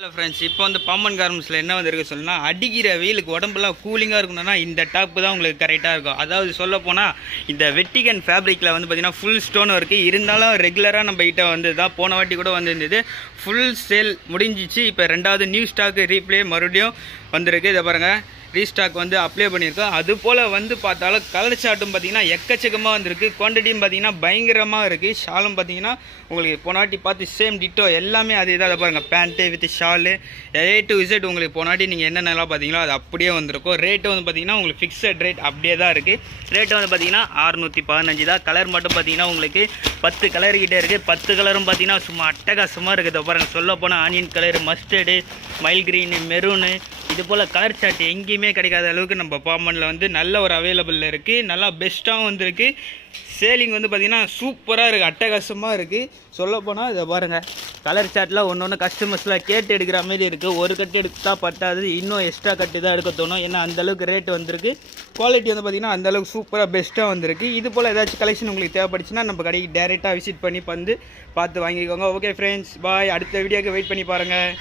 Hello friends, இப்போ வந்து பாம்பன் கார்மெண்ட்ஸில் என்ன வந்திருக்கு சொன்னால், அடிக்கிற வெயிலுக்கு உடம்புலாம் கூலிங்காக இருக்கணும்னா இந்த டாப்பு தான் உங்களுக்கு கரெக்டாக இருக்கும். அதாவது சொல்ல போனால் இந்த வெட்டிகன் ஃபேப்ரிக்கில் வந்து பார்த்திங்கன்னா ஃபுல் ஸ்டோன் இருக்குது. இருந்தாலும் ரெகுலராக நம்ம கிட்ட வந்து தான் போன வாட்டி கூட வந்துருந்தது. ஃபுல் சேல் முடிஞ்சிச்சு. இப்போ ரெண்டாவது நியூ ஸ்டாக்கு ரீப்ளே மறுபடியும் வந்திருக்கு. இதை பாருங்கள், ரீஸ்டாக் வந்து அப்ளை பண்ணியிருக்கோம். அது போல் வந்து பார்த்தாலும் கலர் சார்ட்டும் பார்த்திங்கன்னா எக்கச்சக்கமாக வந்திருக்கு. குவான்டிட்டியும் பார்த்திங்கன்னா பயங்கரமாக இருக்குது. ஷாலும் பார்த்திங்கன்னா உங்களுக்கு போனாட்டி பார்த்து சேம் டிட்டோ எல்லாமே அதே தான். அதை பாருங்கள், pant with shawl A to Z உங்களுக்கு போனாட்டி நீங்கள் என்னென்னலாம் பார்த்தீங்களோ அது அப்படியே வந்திருக்கும். ரேட்டு வந்து பார்த்திங்கன்னா உங்களுக்கு ஃபிக்ஸட் ரேட் அப்படியே தான் இருக்குது. ரேட்டு வந்து பார்த்திங்கன்னா 615 தான். கலர் மட்டும் பார்த்திங்கன்னா உங்களுக்கு 10 கலர் கிட்டே இருக்குது. 10 கலரும் பார்த்திங்கன்னா சும்மா அட்டகாசமாக இருக்குது. பாருங்கள், சொல்ல போனால் onion colour, mustard, mile green, maroon, இது போல் கலர் சார்ட் எங்கேயுமே கிடைக்காத அளவுக்கு நம்ம பாம்பனில் வந்து நல்ல ஒரு அவைலபிளில் இருக்குது. நல்லா பெஸ்ட்டாகவும் வந்திருக்கு. சேலிங் வந்து பார்த்திங்கன்னா சூப்பராக இருக்குது, அட்டகாசமாக இருக்குது. சொல்லப்போனால் இதை பாருங்கள், கலர் சார்ட்டில் ஒன்று ஒன்று கஸ்டமர்ஸில் கேட்டு எடுக்கிற மாதிரி இருக்குது. ஒரு கட்டு எடுத்தால் பத்தாது, இன்னும் எக்ஸ்ட்ரா கட்டு தான் எடுக்க தோணும். ஏன்னா அந்தளவுக்கு ரேட் வந்திருக்கு. குவாலிட்டி வந்து பார்த்திங்கன்னா அந்தளவுக்கு சூப்பராக பெஸ்ட்டாக வந்திருக்கு. இது போல் ஏதாச்சும் கலெக்ஷன் உங்களுக்கு தேவைப்படுச்சுன்னா நம்ம கடைக்கு டேரெக்டாக விசிட் பண்ணி வந்து பார்த்து வாங்கிக்கோங்க. ஓகே ஃப்ரெண்ட்ஸ், பாய். அடுத்த வீடியோக்கு வெயிட் பண்ணி பாருங்கள்.